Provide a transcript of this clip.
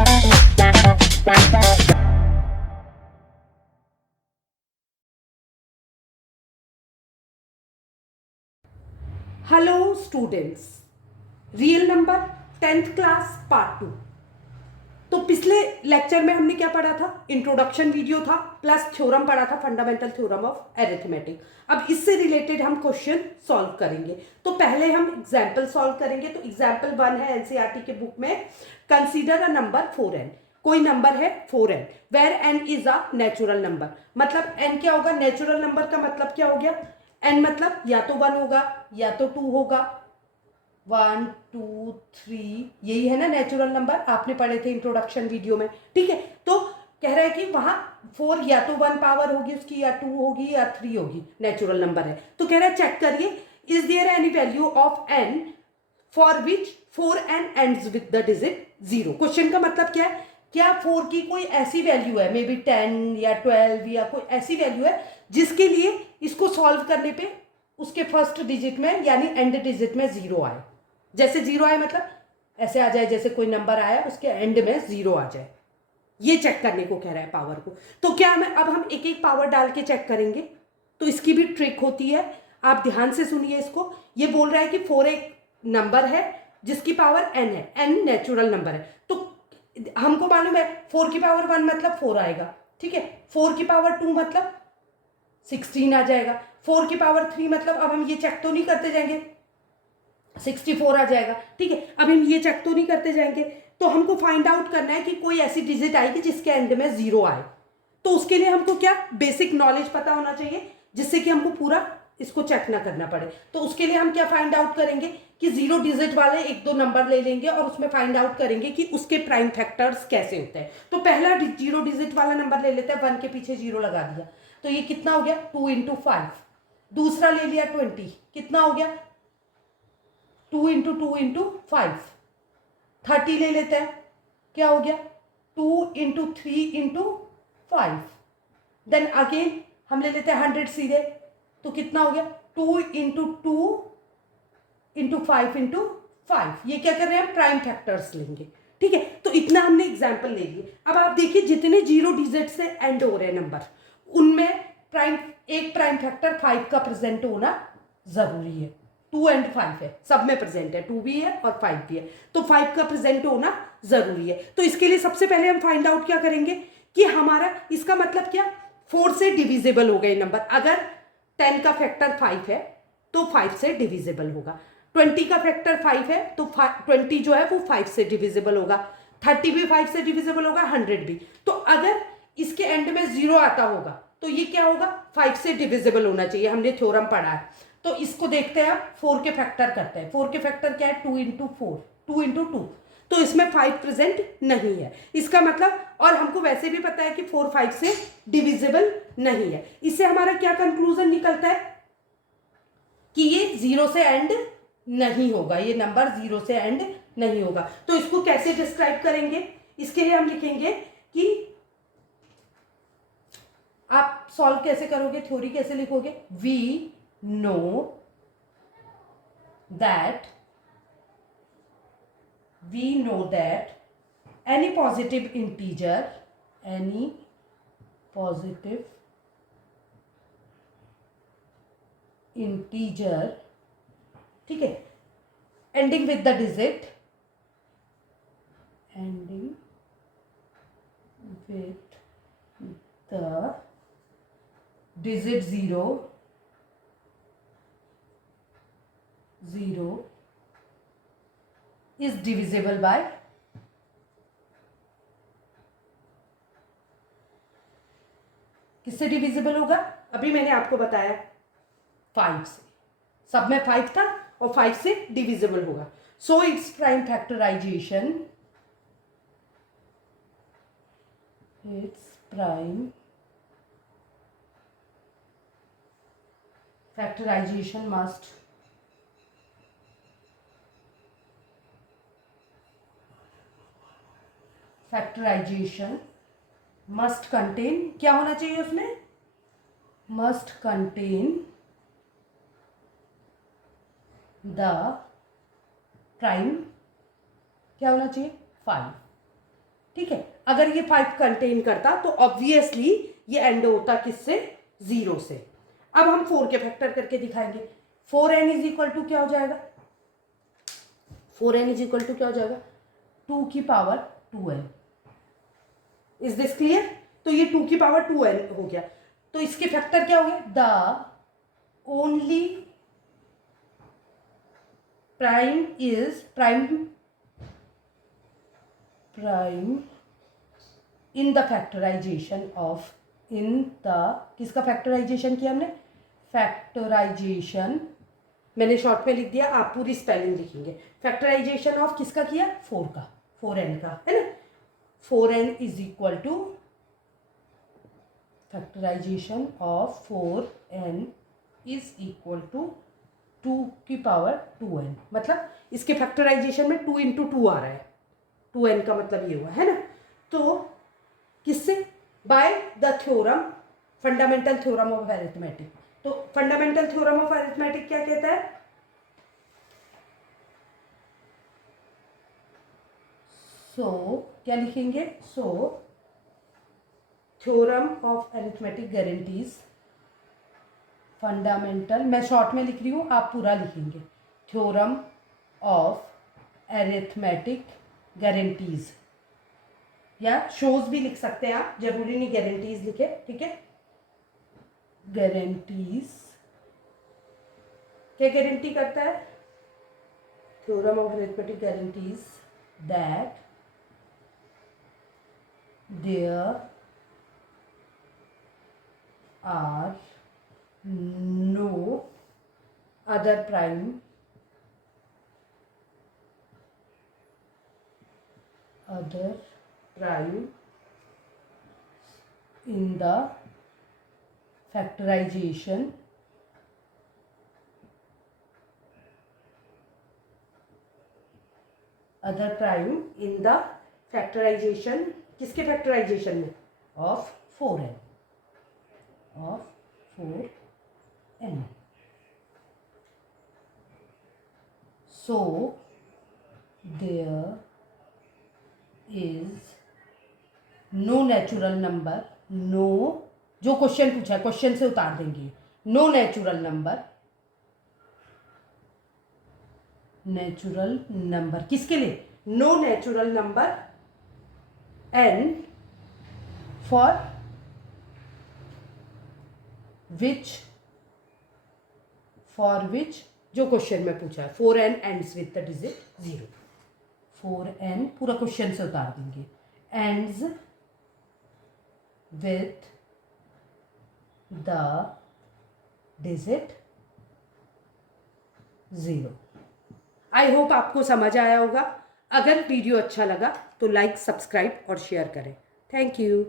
Hello students, real number 10th class part 2। तो पिछले lecture में हमने क्या पढ़ा था? इंट्रोडक्शन वीडियो था प्लस थ्योरम पढ़ा था, फंडामेंटल थ्योरम ऑफ अरिथमेटिक। अब इससे रिलेटेड हम क्वेश्चन सॉल्व करेंगे। तो पहले हम एग्जाम्पल सॉल्व करेंगे। तो एग्जाम्पल 1 है एनसीईआरटी के बुक में, कंसीडर अ नंबर 4n। कोई नंबर है 4n where n is a natural number. मतलब n क्या होगा? नेचुरल नंबर का मतलब क्या हो गया? n मतलब या तो 1 होगा या तो 2 होगा। 1 2 3 यही है ना नेचुरल नंबर, आपने पढ़े थे इंट्रोडक्शन वीडियो में। ठीक है, तो कह रहा है कि वहां 4 या तो 1 पावर होगी उसकी, या 2 होगी या 3 होगी, नेचुरल नंबर है। तो कह रहा है चेक करिए, is there any value of n for which 4n ends with the digit 0। Question का मतलब क्या है? क्या 4 की कोई ऐसी वैल्यू है, मे बी 10 या 12 या कोई ऐसी वैल्यू है जिसके लिए इसको सॉल्व करने पे उसके फर्स्ट डिजिट में यानी एंड डिजिट में 0 आए। जैसे 0 आए मतलब ऐसे आ जाए जैसे कोई नंबर आया उसके एंड में 0 आ जाए। ये चेक करने को कह रहा है पावर को। तो क्या हमें अब हम एक एक पावर डाल के चेक करेंगे। तो इसकी भी ट्रिक होती है, आप ध्यान से सुनिए इसको। ये बोल रहा है कि 4 एक नंबर है जिसकी पावर n है, n नेचुरल नंबर है। तो हमको मालूम है 4 की पावर 1 मतलब 4 आएगा। ठीक है, 4 की पावर 2 मतलब 16 आ जाएगा। 4 की पावर 3 मतलब अब हम ये चेक तो नहीं करते जाएंगे, 64 आ जाएगा। ठीक है, अब हम ये चेक तो नहीं करते जाएंगे। तो हमको फाइंड आउट करना है कि कोई ऐसी डिजिट आएगी जिसके एंड में 0 आए। तो उसके लिए हमको क्या बेसिक नॉलेज पता होना चाहिए जिससे कि हमको पूरा इसको चेक ना करना पड़े। तो उसके लिए हम क्या फाइंड आउट करेंगे कि 0 डिजिट वाले एक दो नंबर ले लेंगे और उसमें फाइंड आउट करेंगे कि उसके प्राइम फैक्टर्स कैसे होते हैं। तो पहला 0 डिजिट वाला नंबर ले लेते हैं, 1 के पीछे 0 लगा दिया। तो ये कितना हो गया? 2 इंटू 5। दूसरा ले लिया 20, कितना हो गया? 2 इंटू 2 इंटू 5। 30 ले लेते हैं, क्या हो गया? 2 इंटू 3 इंटू 5। देन अगेन हम ले लेते हैं 100 सीधे, तो कितना हो गया? 2 इंटू 2 इंटू 5 इंटू 5। ये क्या कर रहे हैं? प्राइम फैक्टर्स लेंगे। ठीक है, तो इतना हमने एग्जाम्पल ले लिए। अब आप देखिए जितने 0 डिजिट से एंड हो रहे हैं नंबर, उनमें प्राइम एक प्राइम फैक्टर 5 का प्रेजेंट होना जरूरी है। 2 एंड 5 है, सब में प्रेजेंट है, 2 भी है और 5 भी है। तो 5 का प्रेजेंट होना जरूरी है। तो इसके लिए सबसे पहले हम फाइंड आउट क्या करेंगे कि हमारा इसका मतलब क्या, 4 से डिविजिबल हो गए नंबर। अगर 10 का फैक्टर 5 है तो 5 से डिविजिबल होगा। 20 का फैक्टर 5 है तो 20 जो है वो 5 से डिविजिबल होगा। 30 भी 5 से डिविजिबल होगा, 100 भी। तो अगर इसके एंड में 0 आता होगा तो ये क्या होगा? 5 से डिविजिबल होना चाहिए, हमने थ्योरम पढ़ा है। तो इसको देखते हैं, आप 4 के फैक्टर करते हैं। 4 के फैक्टर क्या है? 2 इंटू 4, 2 इंटू 2। तो इसमें 5 प्रेजेंट नहीं है, इसका मतलब। और हमको वैसे भी पता है कि 4 5 से डिविजिबल नहीं है। इससे हमारा क्या कंक्लूजन निकलता है कि ये 0 से एंड नहीं होगा, ये नंबर 0 से एंड नहीं होगा। तो इसको कैसे डिस्क्राइब करेंगे? इसके लिए हम लिखेंगे कि आप सॉल्व कैसे करोगे, थ्योरी कैसे लिखोगे? We know that any positive integer ठीक है, ending with the digit zero is divisible by किससे डिविजिबल होगा? अभी मैंने आपको बताया 5 से, सब में 5 था और 5 से डिविजिबल होगा। So its prime factorization, must contain, क्या होना चाहिए उसमें? मस्ट कंटेन द प्राइम, क्या होना चाहिए? 5। ठीक है, अगर ये 5 कंटेन करता तो ऑब्वियसली ये एंड होता किससे, 0 से। अब हम 4 के फैक्टर करके दिखाएंगे। 4n इज इक्वल टू क्या हो जाएगा, 4n इज इक्वल टू क्या हो जाएगा, 2 की power 2n। Is this clear? तो ये 2 की पावर 2n हो गया। तो इसके फैक्टर क्या हो गए, the only prime is prime in the factorization of, in the, किसका फैक्टराइजेशन किया हमने, फैक्टराइजेशन, मैंने शॉर्ट में लिख दिया, आप पूरी स्पेलिंग लिखेंगे। फैक्टराइजेशन ऑफ किसका किया, 4 का, 4n का, है ना। 4n is equal to factorization of 4n is equal to 2 की पावर 2n, मतलब इसके फैक्टराइजेशन में 2 इंटू 2 आ रहा है, 2n का मतलब ये हुआ, है ना। तो किससे, by the theorem, fundamental theorem of arithmetic. तो फंडामेंटल थ्योरम ऑफ अरिथमेटिक क्या कहता है, क्या लिखेंगे, theorem of arithmetic guarantees, fundamental, मैं शॉर्ट में लिख रही हूं, आप पूरा लिखेंगे, थ्योरम ऑफ अरिथमेटिक गारंटीज, या शोज भी लिख सकते हैं आप, जरूरी नहीं गारंटीज लिखे, ठीक है। गारंटीज क्या गारंटी करता है, theorem of arithmetic guarantees that there are no other prime in the factorization किसके फैक्टराइजेशन में, of 4n, so there is no natural number, no, जो क्वेश्चन पूछा है क्वेश्चन से उतार देंगे, नो नेचुरल नंबर किसके लिए, no natural number n for which जो क्वेश्चन में पूछा है, 4n ends with the digit 0, 4n पूरा क्वेश्चन से उतार देंगे, ends with the digit 0। I hope आपको समझ आया होगा। अगर वीडियो अच्छा लगा तो लाइक, सब्सक्राइब और शेयर करें। Thank you.